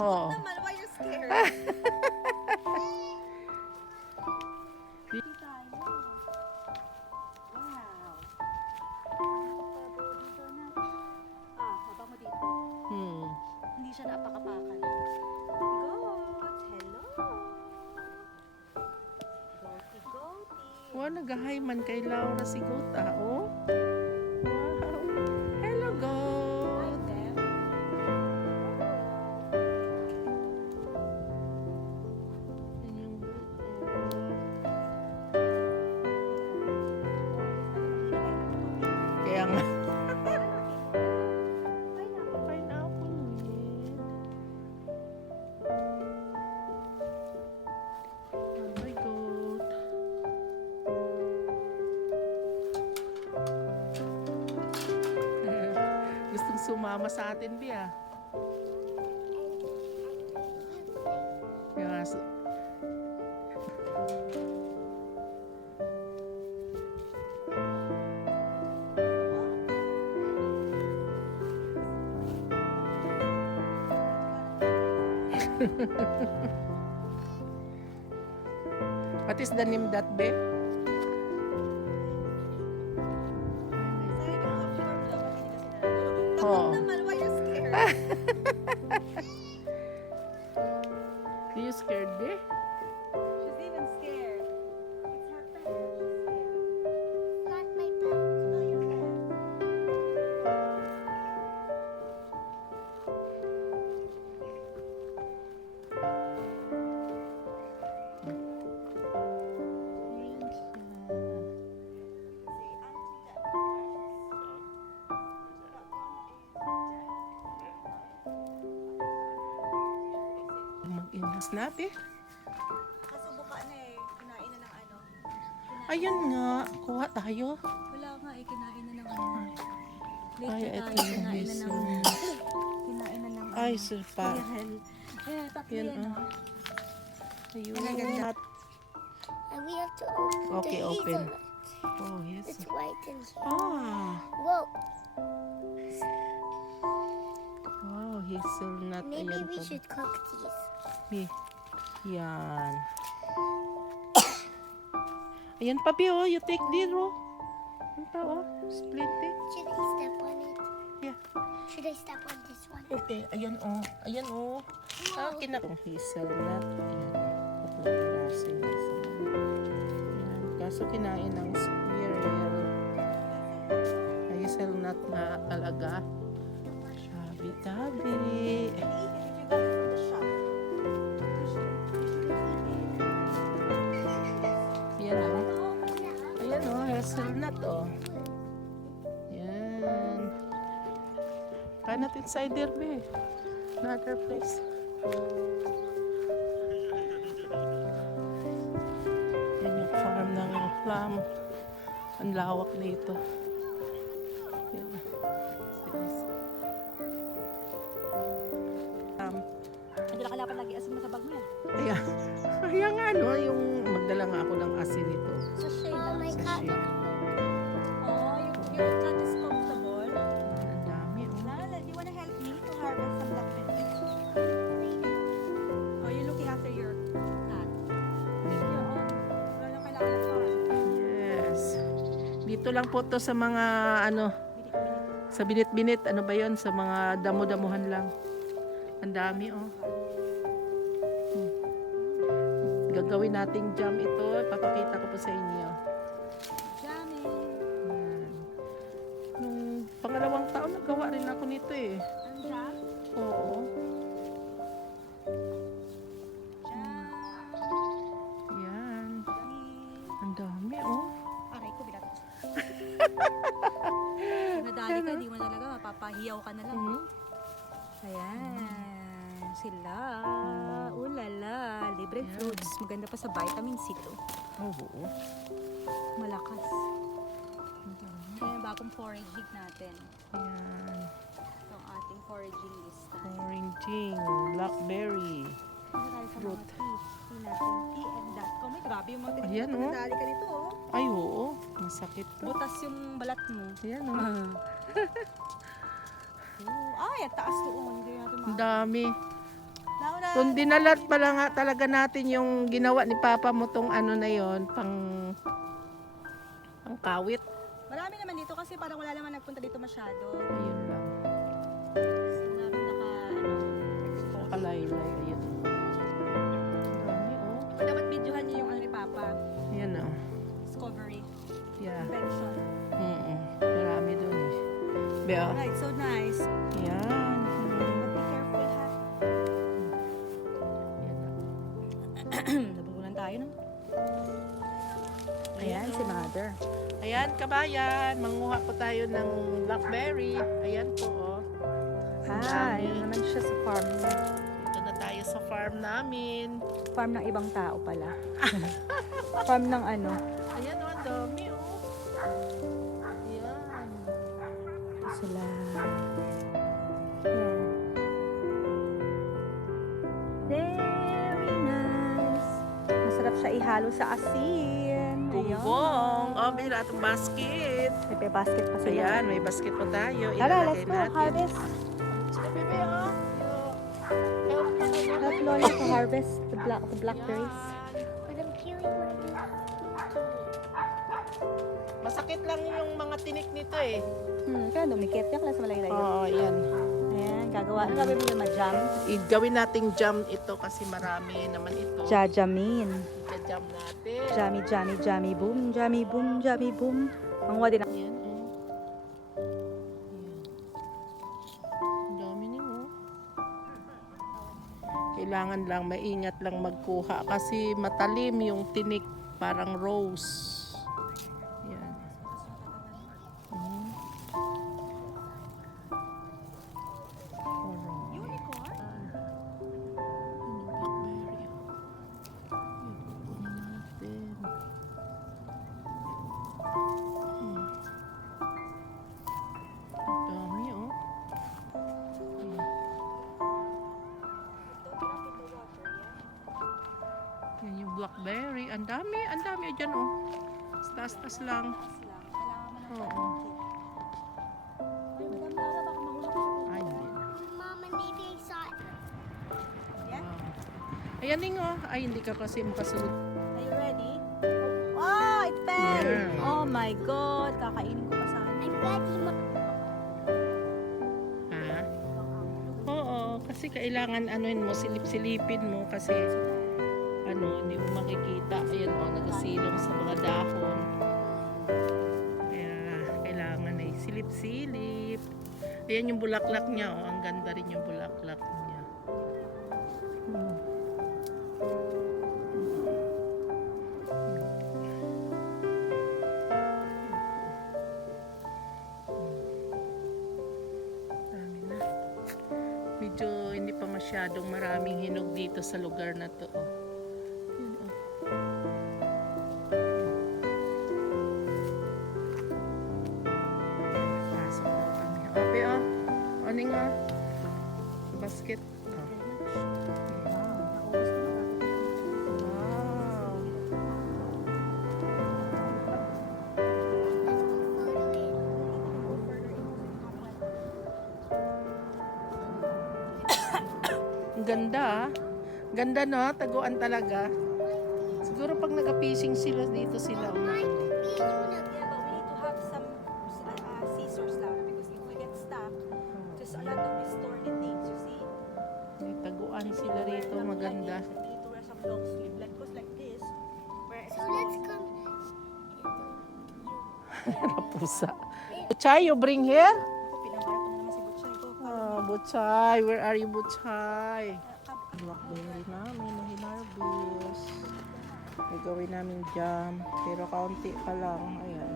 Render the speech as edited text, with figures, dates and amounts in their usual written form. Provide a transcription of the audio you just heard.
Oh. naman, why you scared? Wow. Dito na. Habang mo dito. Hindi siya napakapakan. Goats, hello. Goaty, goaty. Wow, nag-hi man kay Laura si Gota, oh. Wow. Hello, Hi, goat. Beth. Yan yung goat, oh. Kaya nga. Pineapple yun. Oh my goat. Gustong sumama sa atin, Bia. Yes. What is the name that, Be? Oh. Naman, why you scared? Are you scared, Be? She's even scared. It's her pet. Not my pet. No, your pet. Mag-inas na, Be. Kasubuka na eh. Kinain na ng ano. Ayun nga, kuha tayo. Wala nga eh. Kinain na ng ano. Ay, Late ito tayo. yung Kinain na ng... hazel. Kinain na ng ano. Ay, sulpa. Squirrel. Eh, tatlo Yan, yan ah. oh. Ayun. Ano ganyan? And we have to open Okay, the open. hazelnut. Oh, yes. It's white in here. Ah. Whoa. Wow, hazelnut. Maybe Ayan we pa. should cook these. Be. Yan. Ayan pa, Be, oh. You take this, oh. Ayan pa, oh. Split it. Should I step on it? Yeah. Should I step on this one? Okay, ayan, oh. Ayan, oh. Akin na kong hazelnut. Ayan. Tatlong piraso yung hazelnut. Ayan. Kaso kinain ng squirrel. Hazelnut na talaga. Tabi-tabi. Eat it if you got it from the shop. You shouldn't eat it. Ayan, oh. Ayan, oh. Hazelnut, oh. Ayan. Kaya natin cider, Be. Another place. Yan yung farm ng plum. Ang lawak nito. Yan. Yes. Hindi na kailangan lagi asin mo sa bag mo yan. Kaya, kaya nga, no, yung magdala nga ako ng asin nito. Sa shade. Oh my God. Sachet. Oh, your cat is comfortable. Ang dami, oh. Lala, do you wanna help me to harvest some blackberries? Oh, you're looking after your cat. Sige, oh. Wala na kailangan ng farm. Yes. Dito lang po to sa mga, ano, Binit-binit. sa binit-binit, ano ba yon, sa mga damo-damuhan lang. Ang dami, oh. Gagawin nating jam ito. Papakita ko po sa inyo. Jamming. Yan. Nung pangalawang taon, nagawa rin ako nito eh. Ang jam? Oo. Jam. Yan. Jamming. Ang dami, oh. Aray ko, bilat. Nadali ka, di mo talaga, mapapahiyaw ka na lang. Mhm. Ayan, sila. Ulala, libre Ayan. fruits. Maganda pa sa vitamin C to. Oo. Malakas. Kaya yung bagong foraging natin. Yan. Ito ang ating foraging lista. Oranging. Blackberry. Ano tayo sa Fruit. mga tea? Tea natin. Tea.com. May grabe yung mga Ayan, oh. Nadali ka nito, oh. Ay, oo. Masakit to. Butas yung balat mo. Ayan, oh. Ay, ang taas doon. Hindi natin Ang dami. na. Kung dinalat pala nga talaga natin yung ginawa ni Papa mo tong ano na yon, pang kawit. Marami naman dito kasi parang wala naman nagpunta dito masyado. Ayun lang. Marami Nakalaylay. Ayun. Dami oh. dapat videohan niyo yung ano ni Papa. Ayan oh. Discovery. Yeah. Invention. Marami doon eh. Be oh. Right, so nice. Ayan. But be careful ha. Nabubulan tayo no? Ayan, si Mother. Ayan, kabayan. Manguha po tayo ng blackberry. Ayan po oh. Ang dami. Ayun naman siya sa farm niya. Dito na tayo sa farm namin. Farm ng ibang tao pala. Farm ng ano? Ayan oh, ang dami oh. Ayan. Sila. Very nice. Masarap siya ihalo sa asin. Bumbong. Oh, bira itong basket. May basket pa sila. Ayan, may basket po tayo. Tara, Ilalagay let's go. natin. Harvest. Sige, bebe, oh. Help me. Help Lola to harvest the blackberries. But I'm peeling right now. Masakit lang yung mga tinik nito eh. Kaya dumikit yung class malaylay. Oo, ayan. Ayan, gagawa. Ano gagawin mo yung ma-jam? Gawin nating jam ito kasi marami naman ito. Jajamin. Jam natin. Jammy, jammy, jammy, boom. Jammy, boom, jammy, boom. Ang wadi na. Ayan, oh. Ayan. Ang dami niyo, oh. Kailangan lang, maingat lang magkuha kasi matalim yung tinik, parang rose. Ayan. Unicorn? Dami, oh. Yan yung blackberry. Ang dami dyan, oh. Taas-taas lang. Oo. Ay, hindi na. Mama, maybe I saw it. Yeah? Ayan, Ning, oh. Ay, hindi ka kasi makasunod. Are you ready? Oh, it fell! Yeah. Oh my God! Kakainin ko pa sana. I'm ready, Mom. Ha? Oo, kasi kailangan anuin mo, silip-silipin mo kasi ano, hindi mo makikita. Ayan, oh, nagasilong sa mga dahon. Kaya kailangan ay silip-silip. Ayan yung bulaklak niya, oh. Ang ganda rin yung bulaklak niya. Dami na. Medyo hindi pa masyadong maraming hinog dito sa lugar na to. Oh. Yun, oh. Pasok na kami. Ope, oh. Oning, oh. Basket. Oh. Wow. Ang ganda, ah. Ganda, no? Taguan talaga. Siguro pag nag-fishing sila dito sila. Yeah, but we need to have some scissors lang because if we get stuck, just a lot of distorted things, you see? May taguan sila rito. Maganda. We need to wear some long sleeve, like because like this, where it's So let's come. Pusa. Butchay, you bring here? pinangara ko na naman si Butchay ko. Oh, Butchay. Where are you, Butchay? Blackberry namin na hinarvest. Gagawin namin jam. Pero kaunti pa lang. Ayan.